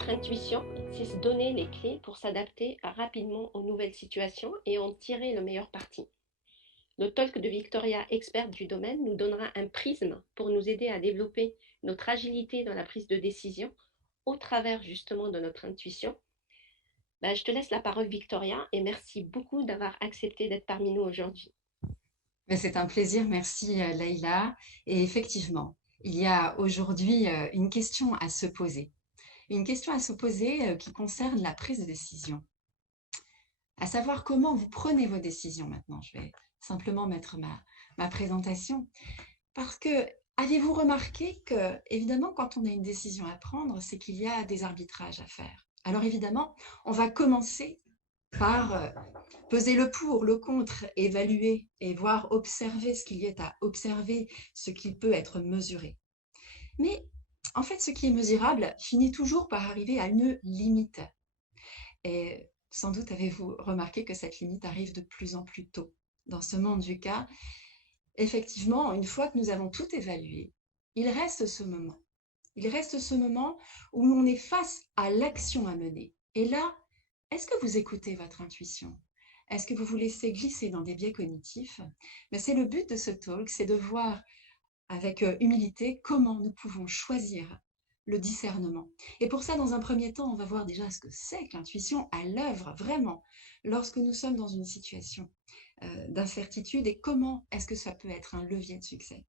notre intuition, c'est se donner les clés pour s'adapter rapidement aux nouvelles situations et en tirer le meilleur parti. Le talk de Victoria, experte du domaine, nous donnera un prisme pour nous aider à développer notre agilité dans la prise de décision au travers justement de notre intuition. Je te laisse la parole, Victoria, et merci beaucoup d'avoir accepté d'être parmi nous aujourd'hui. Mais c'est un plaisir, merci Leïla. Et effectivement, il y a aujourd'hui une question à se poser. Une question à se poser qui concerne la prise de décision. À savoir comment vous prenez vos décisions maintenant. Je vais simplement mettre ma présentation. Parce que avez-vous remarqué que, évidemment, quand on a une décision à prendre, c'est qu'il y a des arbitrages à faire. Alors évidemment, on va commencer par peser le pour, le contre, évaluer et voir, observer ce qu'il y a à observer, ce qui peut être mesuré. Mais en fait, ce qui est mesurable finit toujours par arriver à une limite. Et sans doute avez-vous remarqué que cette limite arrive de plus en plus tôt. Dans ce monde du cas, effectivement, une fois que nous avons tout évalué, il reste ce moment. Il reste ce moment où on est face à l'action à mener. Et là, est-ce que vous écoutez votre intuition? Est-ce que vous vous laissez glisser dans des biais cognitifs? Mais c'est le but de ce talk, c'est de voir avec humilité comment nous pouvons choisir le discernement. Et pour ça, dans un premier temps, on va voir déjà ce que c'est que l'intuition à l'œuvre, vraiment, lorsque nous sommes dans une situation d'incertitude et comment est-ce que ça peut être un levier de succès.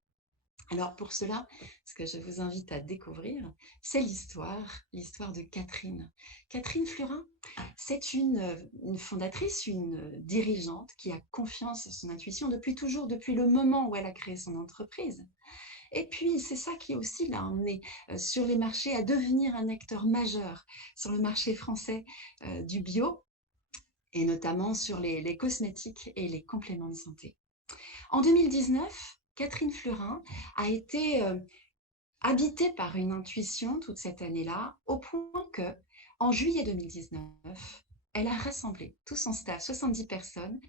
Alors pour cela, ce que je vous invite à découvrir, c'est l'histoire de Catherine. Catherine Flurin, c'est une fondatrice, une dirigeante qui a confiance en son intuition depuis toujours, depuis le moment où elle a créé son entreprise. Et puis, c'est ça qui aussi l'a emmené sur les marchés à devenir un acteur majeur sur le marché français du bio et notamment sur les cosmétiques et les compléments de santé. En 2019, Catherine Flurin a été habitée par une intuition toute cette année-là, au point que, en juillet 2019, elle a rassemblé tout son staff, 70 personnes,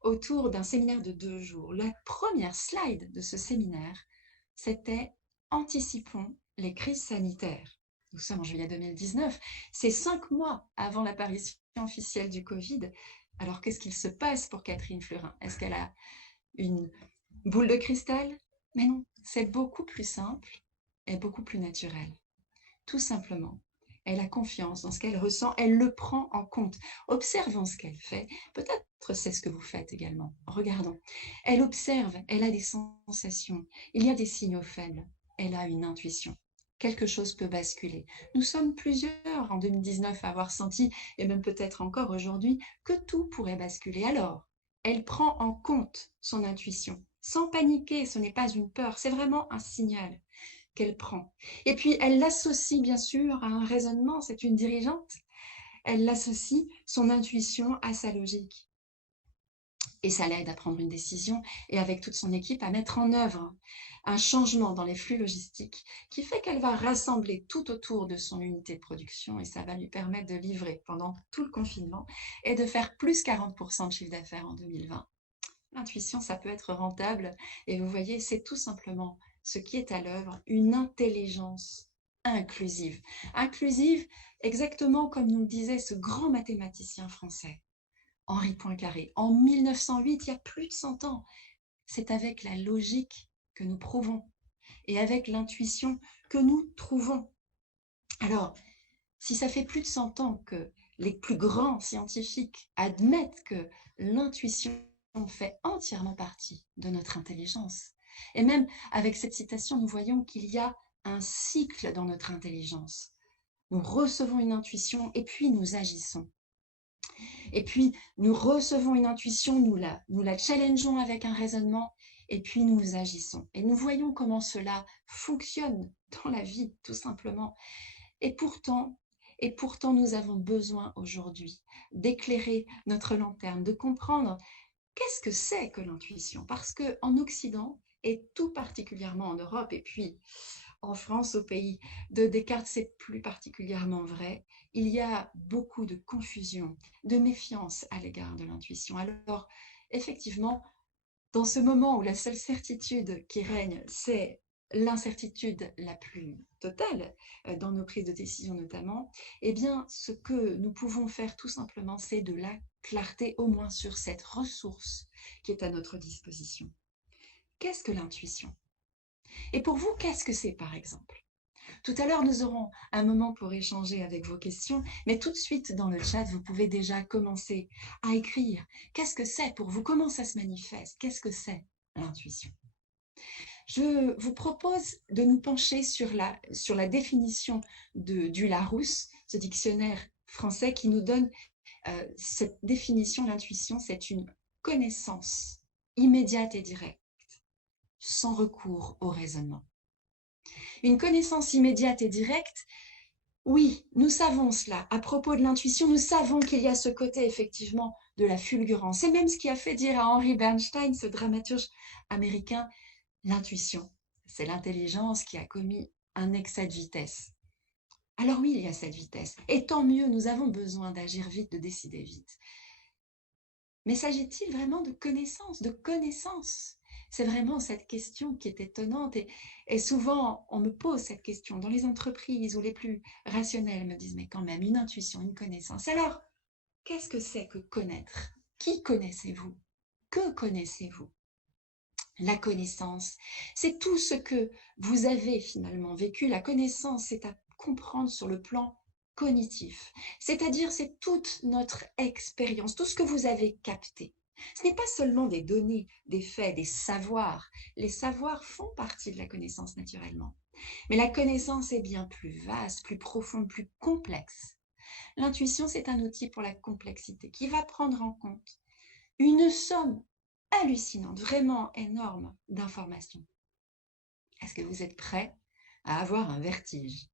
autour d'un séminaire de 2 jours. La première slide de ce séminaire, c'était Anticipons les crises sanitaires. Nous sommes en juillet 2019, c'est 5 mois avant l'apparition officielle du Covid. Alors, qu'est-ce qu'il se passe pour Catherine Flurin? Est-ce qu'elle a une boule de cristal? Mais non, c'est beaucoup plus simple et beaucoup plus naturel. Tout simplement, elle a confiance dans ce qu'elle ressent, elle le prend en compte. Observons ce qu'elle fait. Peut-être c'est ce que vous faites également. Regardons. Elle observe, elle a des sensations. Il y a des signaux faibles. Elle a une intuition. Quelque chose peut basculer. Nous sommes plusieurs en 2019 à avoir senti, et même peut-être encore aujourd'hui, que tout pourrait basculer. Alors, elle prend en compte son intuition. Sans paniquer, ce n'est pas une peur, c'est vraiment un signal qu'elle prend. Et puis, elle l'associe bien sûr à un raisonnement, c'est une dirigeante, elle l'associe son intuition à sa logique. Et ça l'aide à prendre une décision et avec toute son équipe à mettre en œuvre un changement dans les flux logistiques qui fait qu'elle va rassembler tout autour de son unité de production et ça va lui permettre de livrer pendant tout le confinement et de faire plus 40% de chiffre d'affaires en 2020. L'intuition, ça peut être rentable. Et vous voyez, c'est tout simplement ce qui est à l'œuvre, une intelligence inclusive. Inclusive, exactement comme nous le disait ce grand mathématicien français, Henri Poincaré. En 1908, il y a plus de 100 ans, c'est avec la logique que nous prouvons et avec l'intuition que nous trouvons. Alors, si ça fait plus de 100 ans que les plus grands scientifiques admettent que l'intuition fait entièrement partie de notre intelligence, et même avec cette citation, nous voyons qu'il y a un cycle dans notre intelligence. Nous recevons une intuition et puis nous agissons. Et puis nous recevons une intuition, nous la challengeons avec un raisonnement et puis nous agissons. Et nous voyons comment cela fonctionne dans la vie, tout simplement. Et pourtant, nous avons besoin aujourd'hui d'éclairer notre lanterne, de comprendre qu'est-ce que c'est que l'intuition. Parce qu'en Occident, et tout particulièrement en Europe, et puis en France, au pays de Descartes, c'est plus particulièrement vrai, il y a beaucoup de confusion, de méfiance à l'égard de l'intuition. Alors, effectivement, dans ce moment où la seule certitude qui règne, c'est l'incertitude la plus totale dans nos prises de décision notamment, eh bien, ce que nous pouvons faire tout simplement, c'est de la clarté au moins sur cette ressource qui est à notre disposition. Qu'est-ce que l'intuition? Et pour vous, qu'est-ce que c'est par exemple? Tout à l'heure, nous aurons un moment pour échanger avec vos questions, mais tout de suite dans le chat, vous pouvez déjà commencer à écrire. Qu'est-ce que c'est pour vous? Comment ça se manifeste? Qu'est-ce que c'est l'intuition? Je vous propose de nous pencher sur la définition du Larousse, ce dictionnaire français qui nous donne cette définition. L'intuition, c'est une connaissance immédiate et directe, sans recours au raisonnement. Une connaissance immédiate et directe, oui, nous savons cela. À propos de l'intuition, nous savons qu'il y a ce côté effectivement de la fulgurance. C'est même ce qui a fait dire à Henry Bernstein, ce dramaturge américain, l'intuition, c'est l'intelligence qui a commis un excès de vitesse. Alors oui, il y a cette vitesse. Et tant mieux, nous avons besoin d'agir vite, de décider vite. Mais s'agit-il vraiment de connaissance, de connaissance? C'est vraiment cette question qui est étonnante et souvent on me pose cette question dans les entreprises où les plus rationnels me disent mais quand même une intuition, une connaissance. Alors, qu'est-ce que c'est que connaître? Qui connaissez-vous? Que connaissez-vous? La connaissance, c'est tout ce que vous avez finalement vécu. La connaissance, c'est à comprendre sur le plan cognitif, c'est-à-dire c'est toute notre expérience, tout ce que vous avez capté. Ce n'est pas seulement des données, des faits, des savoirs. Les savoirs font partie de la connaissance naturellement. Mais la connaissance est bien plus vaste, plus profonde, plus complexe. L'intuition, c'est un outil pour la complexité qui va prendre en compte une somme hallucinante, vraiment énorme d'informations. Est-ce que vous êtes prêts à avoir un vertige?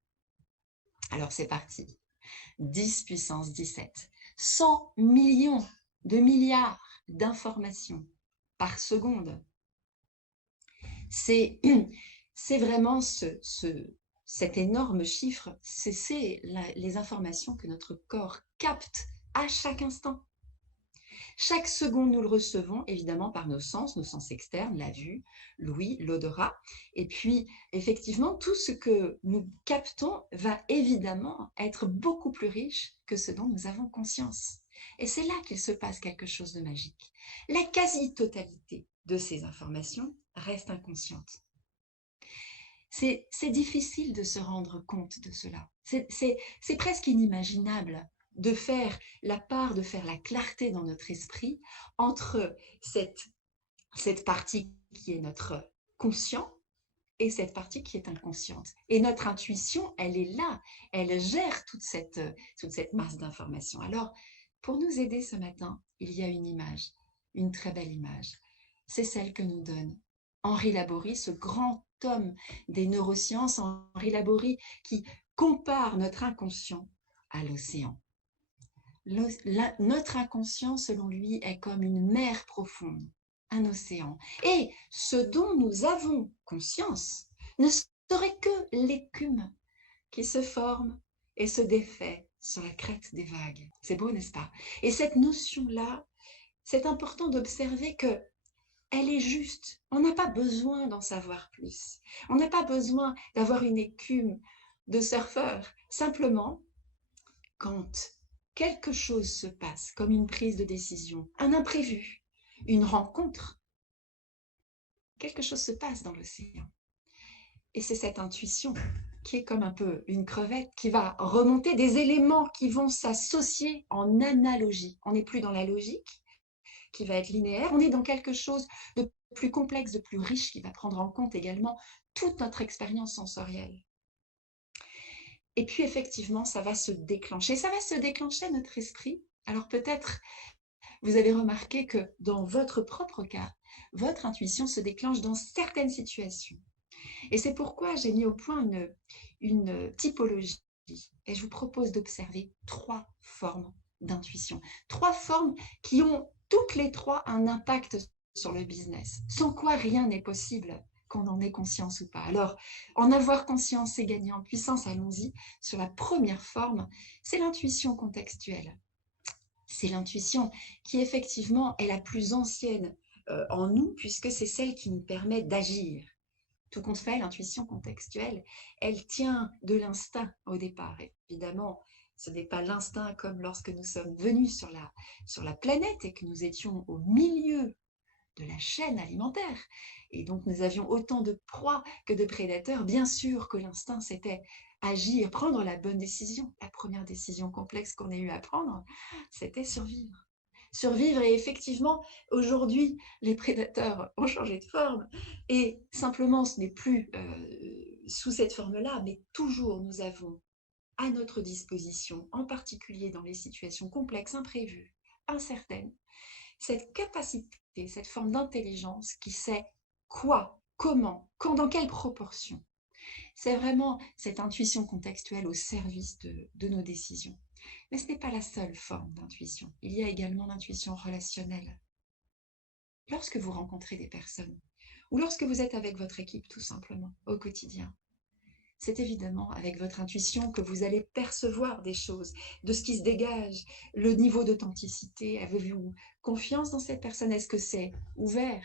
Alors c'est parti. 10 puissance 17. 100 millions de milliards d'informations par seconde. C'est vraiment cet énorme chiffre, c'est les informations que notre corps capte à chaque instant. Chaque seconde, nous le recevons évidemment par nos sens externes, la vue, l'ouïe, l'odorat. Et puis, effectivement, tout ce que nous captons va évidemment être beaucoup plus riche que ce dont nous avons conscience. Et c'est là qu'il se passe quelque chose de magique. La quasi-totalité de ces informations reste inconsciente. C'est difficile de se rendre compte de cela. C'est presque inimaginable de faire la part, de faire la clarté dans notre esprit entre cette partie qui est notre conscient et cette partie qui est inconsciente. Et notre intuition, elle est là, elle gère toute cette masse d'informations. Alors, pour nous aider ce matin, il y a une image, une très belle image. C'est celle que nous donne Henri Laborie, ce grand homme des neurosciences, Henri Laborie, qui compare notre inconscient à l'océan. Notre inconscient, selon lui, est comme une mer profonde, un océan. Et ce dont nous avons conscience ne serait que l'écume qui se forme et se défait sur la crête des vagues. C'est beau, n'est-ce pas? Et cette notion-là, c'est important d'observer que elle est juste. On n'a pas besoin d'en savoir plus. On n'a pas besoin d'avoir une écume de surfeur. Simplement, quand quelque chose se passe, comme une prise de décision, un imprévu, une rencontre, quelque chose se passe dans l'océan. Et c'est cette intuition qui est comme un peu une crevette qui va remonter des éléments qui vont s'associer en analogie. On n'est plus dans la logique qui va être linéaire, on est dans quelque chose de plus complexe, de plus riche qui va prendre en compte également toute notre expérience sensorielle. Et puis effectivement, ça va se déclencher. Ça va se déclencher notre esprit. Alors peut-être, vous avez remarqué que dans votre propre cas, votre intuition se déclenche dans certaines situations. Et c'est pourquoi j'ai mis au point une typologie. Et je vous propose d'observer 3 formes d'intuition. 3 formes qui ont toutes les 3 un impact sur le business, sans quoi rien n'est possible, qu'on en ait conscience ou pas. Alors, en avoir conscience, c'est gagner en puissance. Allons-y sur la première forme, c'est l'intuition contextuelle. C'est l'intuition qui effectivement est la plus ancienne en nous, puisque c'est celle qui nous permet d'agir. Tout compte fait, l'intuition contextuelle, elle tient de l'instinct au départ. Évidemment, ce n'est pas l'instinct comme lorsque nous sommes venus sur la planète et que nous étions au milieu de la chaîne alimentaire. Et donc, nous avions autant de proies que de prédateurs. Bien sûr que l'instinct, c'était agir, prendre la bonne décision. La première décision complexe qu'on ait eu à prendre, c'était survivre. Survivre, et effectivement, aujourd'hui, les prédateurs ont changé de forme. Et simplement, ce n'est plus sous cette forme-là, mais toujours nous avons à notre disposition, en particulier dans les situations complexes, imprévues, incertaines, cette capacité, cette forme d'intelligence qui sait quoi, comment, quand, dans quelle proportion. C'est vraiment cette intuition contextuelle au service de nos décisions. Mais ce n'est pas la seule forme d'intuition. Il y a également l'intuition relationnelle. Lorsque vous rencontrez des personnes, ou lorsque vous êtes avec votre équipe tout simplement, au quotidien, c'est évidemment avec votre intuition que vous allez percevoir des choses, de ce qui se dégage, le niveau d'authenticité. Avez-vous confiance dans cette personne? Est-ce que c'est ouvert?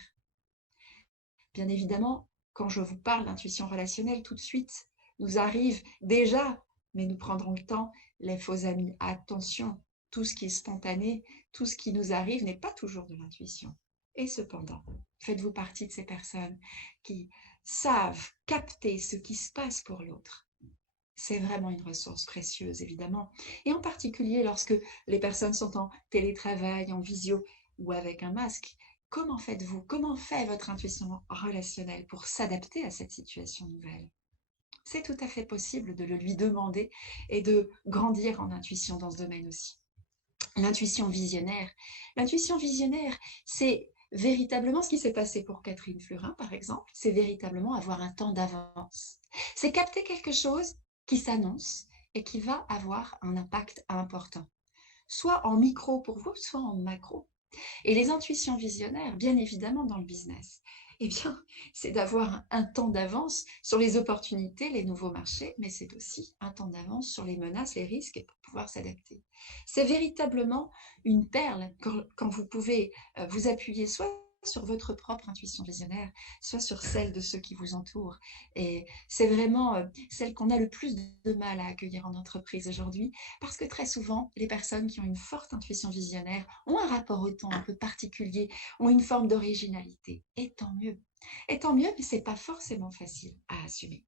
Bien évidemment, quand je vous parle d'intuition relationnelle, tout de suite, nous arrive déjà, mais nous prendrons le temps, les faux amis. Attention, tout ce qui est spontané, tout ce qui nous arrive n'est pas toujours de l'intuition. Et cependant, faites-vous partie de ces personnes qui savent capter ce qui se passe pour l'autre. C'est vraiment une ressource précieuse, évidemment. Et en particulier lorsque les personnes sont en télétravail, en visio ou avec un masque. Comment faites-vous? Comment fait votre intuition relationnelle pour s'adapter à cette situation nouvelle? C'est tout à fait possible de le lui demander et de grandir en intuition dans ce domaine aussi. L'intuition visionnaire. L'intuition visionnaire, c'est véritablement ce qui s'est passé pour Catherine Fleurin, par exemple. C'est véritablement avoir un temps d'avance. C'est capter quelque chose qui s'annonce et qui va avoir un impact important, soit en micro pour vous, soit en macro. Et les intuitions visionnaires, bien évidemment, dans le business, eh bien, c'est d'avoir un temps d'avance sur les opportunités, les nouveaux marchés, mais c'est aussi un temps d'avance sur les menaces, les risques et pour pouvoir s'adapter. C'est véritablement une perle quand vous pouvez vous appuyer soit sur votre propre intuition visionnaire, soit sur celle de ceux qui vous entourent. Et c'est vraiment celle qu'on a le plus de mal à accueillir en entreprise aujourd'hui, parce que très souvent, les personnes qui ont une forte intuition visionnaire ont un rapport au temps un peu particulier, ont une forme d'originalité. Et tant mieux. Et tant mieux, mais ce n'est pas forcément facile à assumer.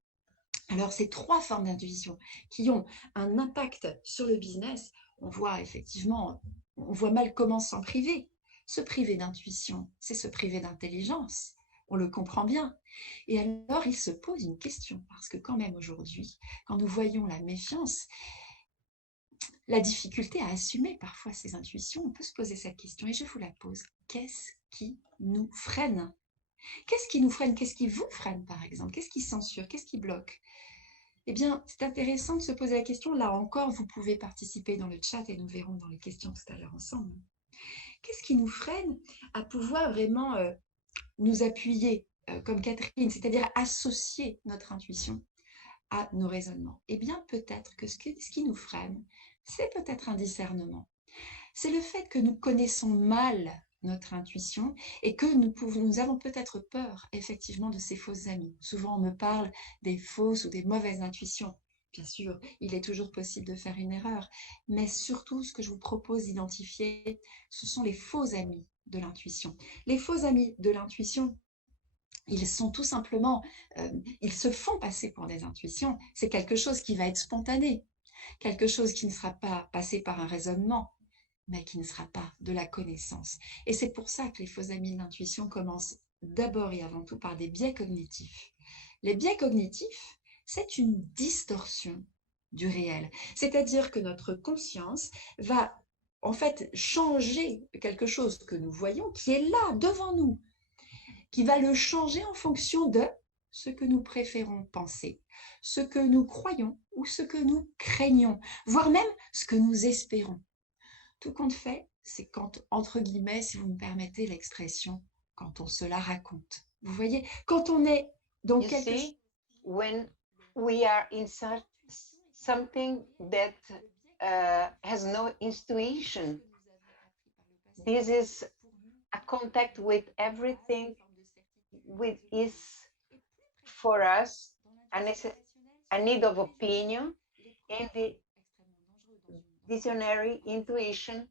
Alors, ces trois formes d'intuition qui ont un impact sur le business, on voit effectivement, on voit mal comment s'en priver. Se priver d'intuition, c'est se priver d'intelligence. On le comprend bien. Et alors, il se pose une question, parce que quand même aujourd'hui, quand nous voyons la méfiance, la difficulté à assumer parfois ses intuitions, on peut se poser cette question et je vous la pose. Qu'est-ce qui nous freine? Qu'est-ce qui nous freine? Qu'est-ce qui vous freine, par exemple? Qu'est-ce qui censure? Qu'est-ce qui bloque? Eh bien, c'est intéressant de se poser la question. Là encore, vous pouvez participer dans le chat et nous verrons dans les questions tout à l'heure ensemble. Qu'est-ce qui nous freine à pouvoir vraiment nous appuyer comme Catherine, c'est-à-dire associer notre intuition à nos raisonnements? Eh bien, peut-être que ce qui nous freine, c'est peut-être un discernement. C'est le fait que nous connaissons mal notre intuition et que nous avons peut-être peur effectivement de ces fausses amies. Souvent, on me parle des fausses ou des mauvaises intuitions. Bien sûr, il est toujours possible de faire une erreur, mais surtout, ce que je vous propose d'identifier, ce sont les faux amis de l'intuition. Les faux amis de l'intuition, ils sont tout simplement, ils se font passer pour des intuitions. C'est quelque chose qui va être spontané, quelque chose qui ne sera pas passé par un raisonnement, mais qui ne sera pas de la connaissance. Et c'est pour ça que les faux amis de l'intuition commencent d'abord et avant tout par des biais cognitifs. Les biais cognitifs, c'est une distorsion du réel. C'est-à-dire que notre conscience va en fait changer quelque chose que nous voyons, qui est là, devant nous, qui va le changer en fonction de ce que nous préférons penser, ce que nous croyons ou ce que nous craignons, voire même ce que nous espérons. Tout compte fait, c'est quand, entre guillemets, si vous me permettez l'expression, quand on se la raconte. Vous voyez, quand on est dans You quelque chose... see, when we are inside something that has no intuition, this is a contact with everything with is for us a need of opinion and the visionary intuition.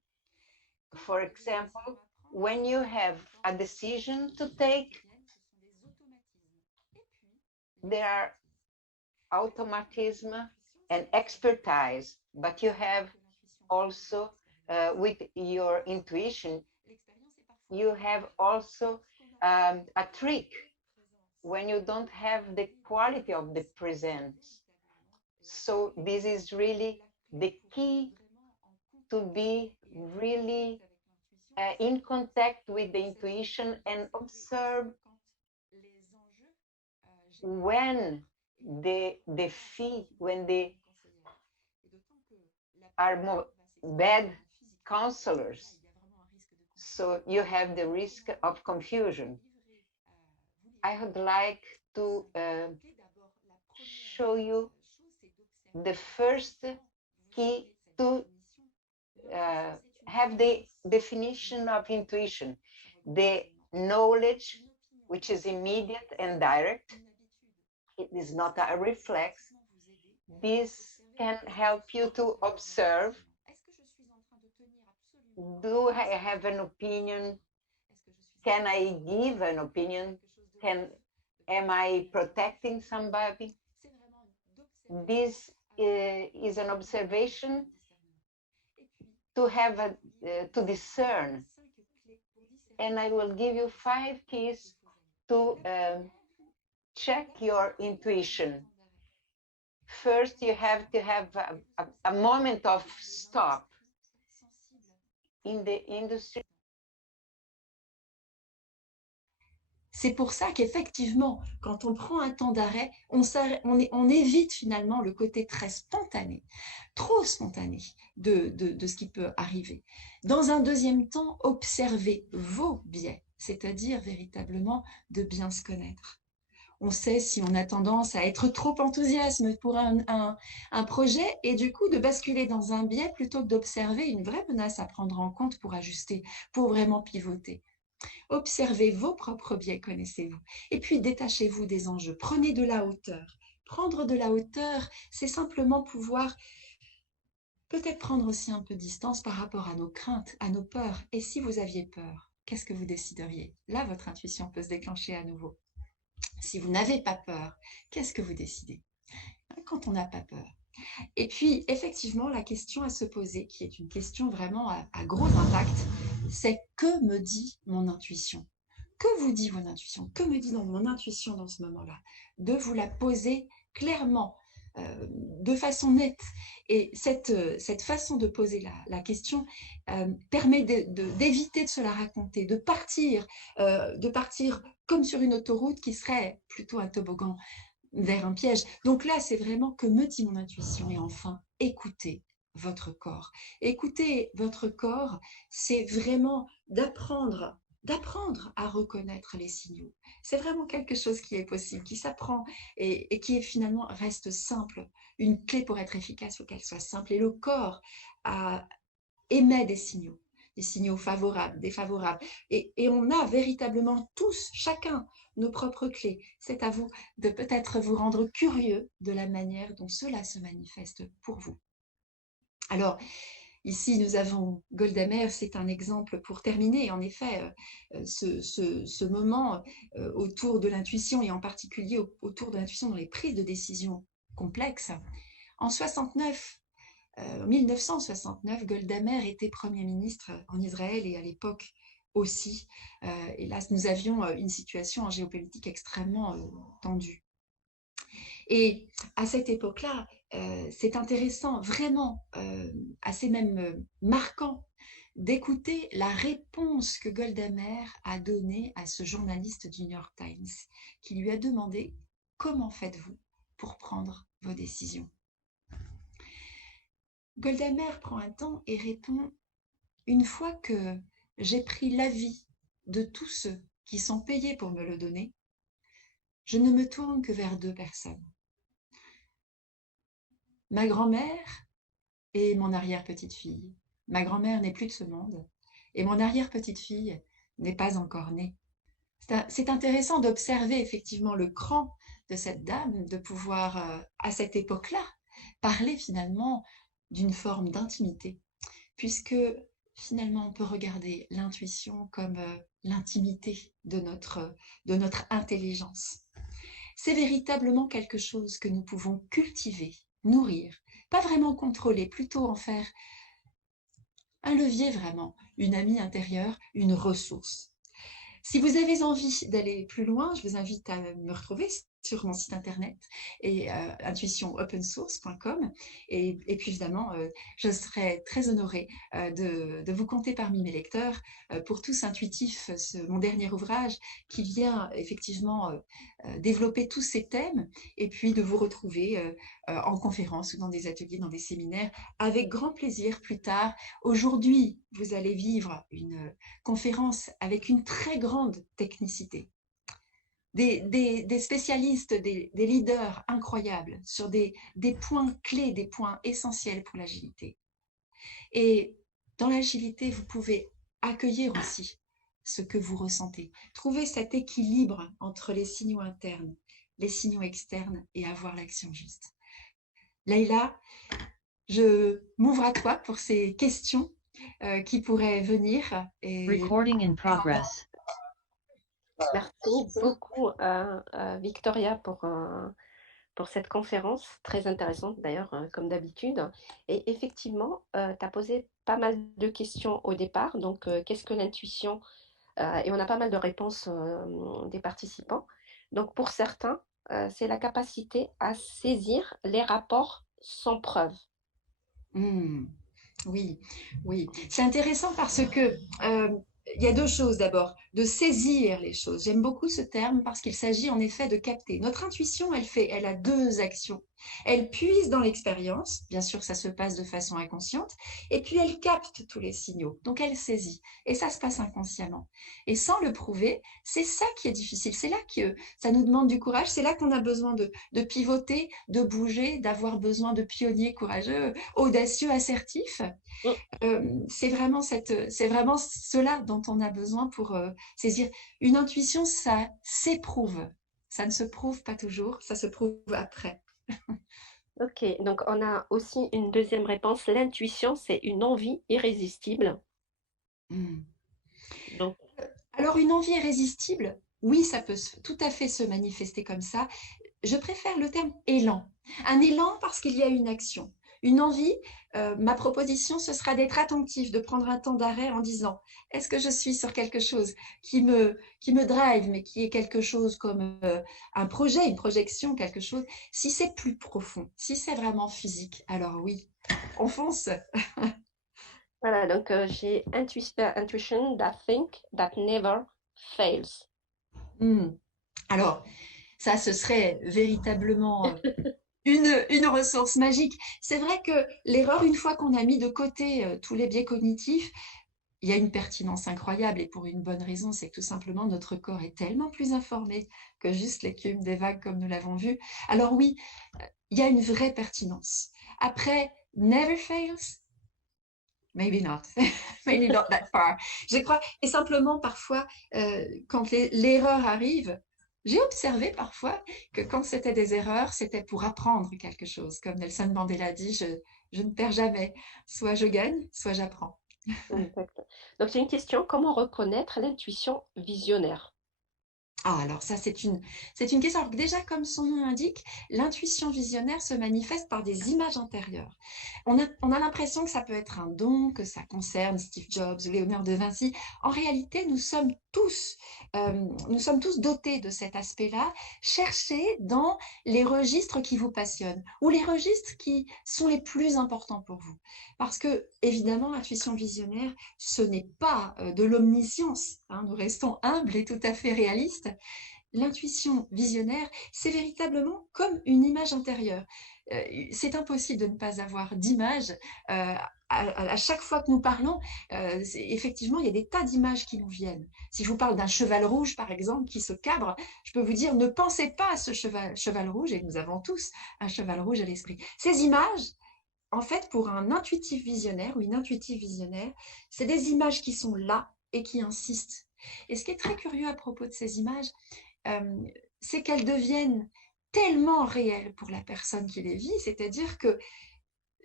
For example, when you have a decision to take, there are automatism and expertise, but you have also with your intuition, you have also a trick when you don't have the quality of the present. So this is really the key to be really in contact with the intuition and observe when when they are more bad counselors. So you have the risk of confusion. I would like to show you the first key to have the definition of intuition, the knowledge which is immediate and direct. It is not a reflex. This can help you to observe. Do I have an opinion? Can I give an opinion? Am I protecting somebody? This is an observation to have to discern. And I will give you 5 keys to check your intuition. First, you have to have a moment of stop. In the industry, C'est pour ça qu'effectivement, quand on prend un temps d'arrêt, on évite finalement le côté très spontané, trop spontané de ce qui peut arriver. Dans un deuxième temps, observez vos biais, c'est-à-dire véritablement de bien se connaître. On sait si on a tendance à être trop enthousiaste pour un projet et du coup de basculer dans un biais plutôt que d'observer une vraie menace à prendre en compte pour ajuster, pour vraiment pivoter. Observez vos propres biais, connaissez-vous. Et puis détachez-vous des enjeux, prenez de la hauteur. Prendre de la hauteur, c'est simplement pouvoir peut-être prendre aussi un peu de distance par rapport à nos craintes, à nos peurs. Et si vous aviez peur, qu'est-ce que vous décideriez? Là, votre intuition peut se déclencher à nouveau. Si vous n'avez pas peur, qu'est-ce que vous décidez quand on n'a pas peur? Et puis, effectivement, la question à se poser, qui est une question vraiment à gros impact, c'est que me dit mon intuition? Que vous dit mon intuition? Que me dit mon intuition dans ce moment-là? De vous la poser clairement, de façon nette. Et cette façon de poser la question permet d'éviter de se la raconter, de partir comme sur une autoroute qui serait plutôt un toboggan vers un piège. Donc là, c'est vraiment que me dit mon intuition? Et enfin, écoutez votre corps. Écoutez votre corps, c'est vraiment d'apprendre à reconnaître les signaux. C'est vraiment quelque chose qui est possible, qui s'apprend et qui finalement reste simple. Une clé pour être efficace, il faut qu'elle soit simple. Et le corps émet des signaux favorables, défavorables. Et on a véritablement tous, chacun, nos propres clés. C'est à vous de peut-être vous rendre curieux de la manière dont cela se manifeste pour vous. Alors, ici, nous avons Golda Meir, c'est un exemple pour terminer. En effet, ce moment autour de l'intuition, et en particulier autour de l'intuition dans les prises de décision complexes. En 1969, Golda Meir était Premier ministre en Israël et à l'époque aussi. Hélas, nous avions une situation en géopolitique extrêmement tendue. Et à cette époque-là, c'est intéressant, vraiment assez même marquant, d'écouter la réponse que Golda Meir a donnée à ce journaliste du New York Times, qui lui a demandé « Comment faites-vous pour prendre vos décisions ?» Golda Meir prend un temps et répond « Une fois que j'ai pris l'avis de tous ceux qui sont payés pour me le donner, je ne me tourne que vers 2 personnes. Ma grand-mère et mon arrière-petite-fille. Ma grand-mère n'est plus de ce monde et mon arrière-petite-fille n'est pas encore née. » C'est intéressant d'observer effectivement le cran de cette dame de pouvoir, à cette époque-là, parler finalement d'une forme d'intimité, puisque finalement on peut regarder l'intuition comme l'intimité de notre intelligence. C'est véritablement quelque chose que nous pouvons cultiver, nourrir, pas vraiment contrôler, plutôt en faire un levier vraiment, une amie intérieure, une ressource. Si vous avez envie d'aller plus loin, je vous invite à me retrouver sur mon site internet et intuitionopensource.com et puis évidemment je serai très honorée de vous compter parmi mes lecteurs pour Tous Intuitifs, mon dernier ouvrage qui vient effectivement développer tous ces thèmes et puis de vous retrouver en conférence ou dans des ateliers, dans des séminaires avec grand plaisir plus tard. Aujourd'hui, vous allez vivre une conférence avec une très grande technicité. Des spécialistes, des leaders incroyables sur des points clés, des points essentiels pour l'agilité. Et dans l'agilité, vous pouvez accueillir aussi ce que vous ressentez. Trouver cet équilibre entre les signaux internes, les signaux externes et avoir l'action juste. Leïla, je m'ouvre à toi pour ces questions qui pourraient venir. Et... Recording in progress. Merci beaucoup, Victoria, pour cette conférence, très intéressante d'ailleurs, comme d'habitude. Et effectivement, tu as posé pas mal de questions au départ. Donc, qu'est-ce que l'intuition? Et on a pas mal de réponses des participants. Donc, pour certains, c'est la capacité à saisir les rapports sans preuve. Oui, oui. C'est intéressant parce que il y a deux choses d'abord, de saisir les choses. J'aime beaucoup ce terme parce qu'il s'agit en effet de capter. Notre intuition, elle a deux actions. Elle puise dans l'expérience, bien sûr ça se passe de façon inconsciente, et puis elle capte tous les signaux, donc elle saisit. Et ça se passe inconsciemment. Et sans le prouver, c'est ça qui est difficile. C'est là que ça nous demande du courage, c'est là qu'on a besoin de pivoter, de bouger, d'avoir besoin de pionniers courageux, audacieux, assertifs. C'est vraiment cela dont on a besoin pour saisir. Une intuition, ça s'éprouve. Ça ne se prouve pas toujours, ça se prouve après. Ok, donc on a aussi une deuxième réponse. L'intuition, c'est une envie irrésistible. Donc, Alors, une envie irrésistible, oui, ça peut tout à fait se manifester comme ça. Je préfère le terme élan. Un élan parce qu'il y a une action. Une envie, ma proposition, ce sera d'être attentif, de prendre un temps d'arrêt en disant, est-ce que je suis sur quelque chose qui me drive, mais qui est quelque chose comme un projet, une projection, quelque chose. Si c'est plus profond, si c'est vraiment physique, alors oui, on fonce. voilà, donc j'ai intuition that think that never fails. Alors, ça, ce serait véritablement une ressource magique. C'est vrai que l'erreur, une fois qu'on a mis de côté tous les biais cognitifs, il y a une pertinence incroyable et pour une bonne raison, c'est que tout simplement notre corps est tellement plus informé que juste l'écume des vagues comme nous l'avons vu. Alors oui, il y a une vraie pertinence. Après, never fails, maybe not, maybe not that far. Je crois, et simplement parfois, quand l'erreur arrive, j'ai observé parfois que quand c'était des erreurs, c'était pour apprendre quelque chose. Comme Nelson Mandela dit, je ne perds jamais. Soit je gagne, soit j'apprends. Exact. Donc j'ai une question, comment reconnaître l'intuition visionnaire? Ah, alors ça, c'est une question. Alors, déjà, comme son nom l'indique, l'intuition visionnaire se manifeste par des images intérieures. On a l'impression que ça peut être un don, que ça concerne Steve Jobs ou Léonard de Vinci. En réalité, nous sommes tous dotés de cet aspect-là. Cherchez dans les registres qui vous passionnent ou les registres qui sont les plus importants pour vous. Parce que, évidemment, l'intuition visionnaire, ce n'est pas de l'omniscience. Nous restons humbles et tout à fait réalistes. L'intuition visionnaire, c'est véritablement comme une image intérieure. C'est impossible de ne pas avoir d'image. À chaque fois que nous parlons, effectivement, il y a des tas d'images qui nous viennent. Si je vous parle d'un cheval rouge, par exemple, qui se cabre, je peux vous dire, ne pensez pas à ce cheval rouge, et nous avons tous un cheval rouge à l'esprit. Ces images, en fait, pour un intuitif visionnaire ou une intuitive visionnaire, c'est des images qui sont là et qui insistent. Et ce qui est très curieux à propos de ces images, c'est qu'elles deviennent tellement réel pour la personne qui les vit, c'est-à-dire que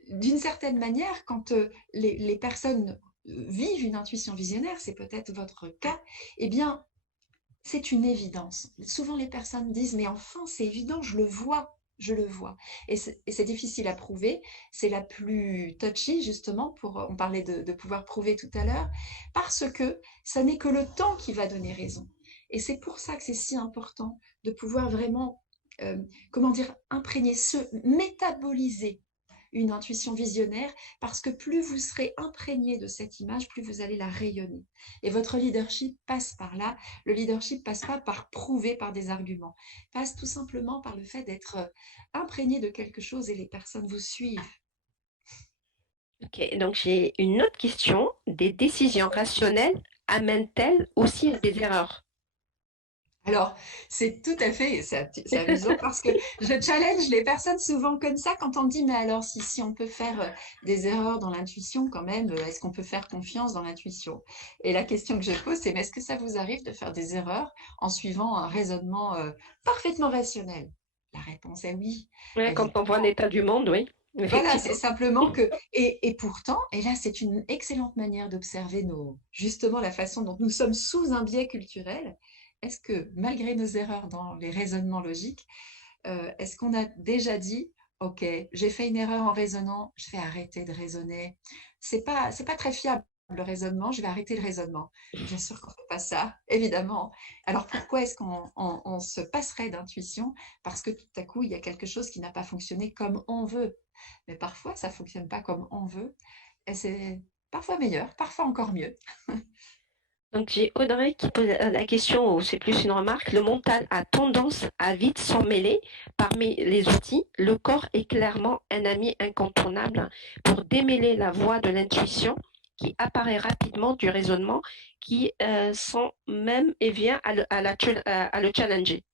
d'une certaine manière, quand les personnes vivent une intuition visionnaire, c'est peut-être votre cas, eh bien, c'est une évidence. Souvent, les personnes disent, mais enfin, c'est évident, je le vois. Je le vois. Et c'est difficile à prouver. C'est la plus touchy, justement, on parlait de pouvoir prouver tout à l'heure, parce que ça n'est que le temps qui va donner raison. Et c'est pour ça que c'est si important de pouvoir vraiment, comment dire, imprégner, métaboliser une intuition visionnaire, parce que plus vous serez imprégné de cette image, plus vous allez la rayonner. Et votre leadership passe par là. Le leadership passe pas par prouver par des arguments, passe tout simplement par le fait d'être imprégné de quelque chose et les personnes vous suivent. Ok, donc j'ai une autre question. Des décisions rationnelles amènent-elles aussi à des erreurs? Alors, c'est tout à fait, c'est amusant parce que je challenge les personnes souvent comme ça quand on me dit, mais alors si on peut faire des erreurs dans l'intuition quand même, est-ce qu'on peut faire confiance dans l'intuition? Et la question que je pose, c'est, mais est-ce que ça vous arrive de faire des erreurs en suivant un raisonnement parfaitement rationnel? La réponse est oui, Ouais, quand on voit évidemment. l'état du monde, oui, Voilà, c'est effectivement. simplement que, et pourtant, et là c'est une excellente manière d'observer justement la façon dont nous sommes sous un biais culturel. Est-ce que malgré nos erreurs dans les raisonnements logiques, est-ce qu'on a déjà dit, OK, j'ai fait une erreur en raisonnant, je vais arrêter de raisonner. C'est pas très fiable le raisonnement, je vais arrêter le raisonnement. Bien sûr qu'on ne fait pas ça, évidemment. Alors pourquoi est-ce qu'on se passerait d'intuition? Parce que tout à coup, il y a quelque chose qui n'a pas fonctionné comme on veut. Mais parfois, ça ne fonctionne pas comme on veut. Et c'est parfois meilleur, parfois encore mieux. Donc j'ai Audrey qui pose la question, ou c'est plus une remarque. Le mental a tendance à vite s'en mêler. Parmi les outils, le corps est clairement un ami incontournable pour démêler la voix de l'intuition qui apparaît rapidement du raisonnement qui sent même et vient à le challenger.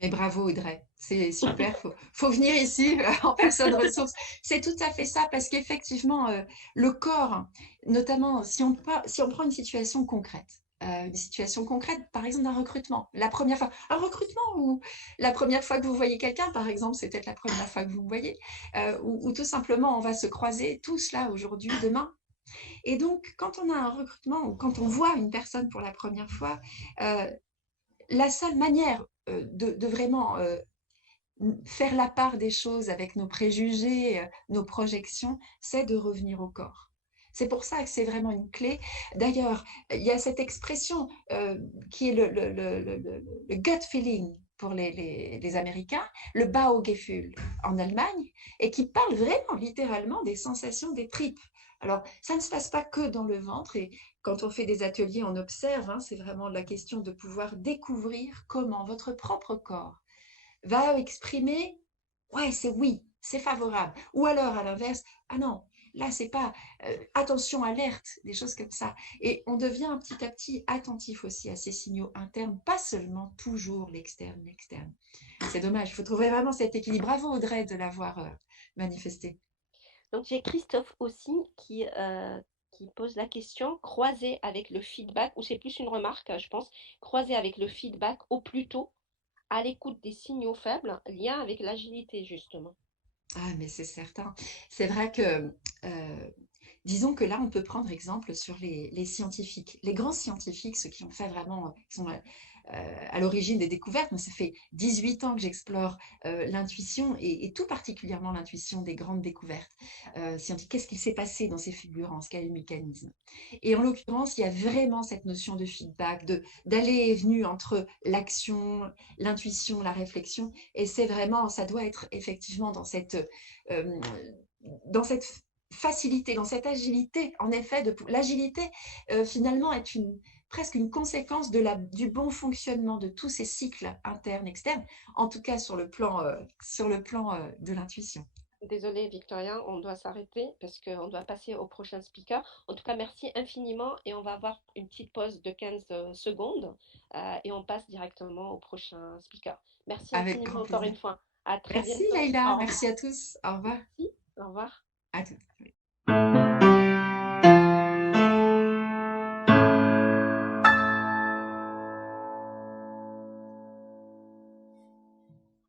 Mais bravo Audrey, c'est super, faut venir ici en personne ressource. C'est tout à fait ça, parce qu'effectivement, le corps, notamment si on prend une situation concrète, par exemple d'un recrutement, la première fois, un recrutement ou la première fois que vous voyez quelqu'un, par exemple, c'est peut-être la première fois que vous me voyez, ou tout simplement on va se croiser tous là aujourd'hui, demain. Et donc, quand on a un recrutement ou quand on voit une personne pour la première fois, euh, la seule manière de vraiment faire la part des choses avec nos préjugés, nos projections, c'est de revenir au corps. C'est pour ça que c'est vraiment une clé. D'ailleurs, il y a cette expression qui est le gut feeling pour les Américains, le Bauchgefühl en Allemagne, et qui parle vraiment littéralement des sensations des tripes. Alors, ça ne se passe pas que dans le ventre, et quand on fait des ateliers, on observe, hein, c'est vraiment la question de pouvoir découvrir comment votre propre corps va exprimer, ouais, c'est oui, c'est favorable. Ou alors, à l'inverse, ah non, là, c'est pas, attention, alerte, des choses comme ça. Et on devient petit à petit attentif aussi à ces signaux internes, pas seulement toujours l'externe, l'externe. C'est dommage, il faut trouver vraiment cet équilibre. Bravo Audrey de l'avoir manifesté. Donc j'ai Christophe aussi qui pose la question, croiser avec le feedback, ou c'est plus une remarque, je pense, croiser avec le feedback au plus tôt à l'écoute des signaux faibles, lien avec l'agilité, justement. Ah, mais c'est certain. C'est vrai que, disons que là, on peut prendre exemple sur les scientifiques. Les grands scientifiques, ceux qui ont fait vraiment, qui sont à l'origine des découvertes. Moi, ça fait 18 ans que j'explore l'intuition et tout particulièrement l'intuition des grandes découvertes scientifiques. Qu'est-ce qui s'est passé dans ces fulgurances? Quel est le mécanisme? Et en l'occurrence, il y a vraiment cette notion de feedback, d'aller et venir entre l'action, l'intuition, la réflexion. Et c'est vraiment, ça doit être effectivement euh, dans cette facilité, dans cette agilité. En effet, l'agilité, finalement, est presque une conséquence du bon fonctionnement de tous ces cycles internes, externes, en tout cas sur le plan de l'intuition. Désolée, Victoria, on doit s'arrêter parce qu'on doit passer au prochain speaker. En tout cas, merci infiniment et on va avoir une petite pause de 15 secondes et on passe directement au prochain speaker. Merci Avec infiniment grand encore plaisir. une fois. À très Merci bientôt. Leïla, Au revoir. merci à tous. Au revoir. Merci. Au revoir. À tous.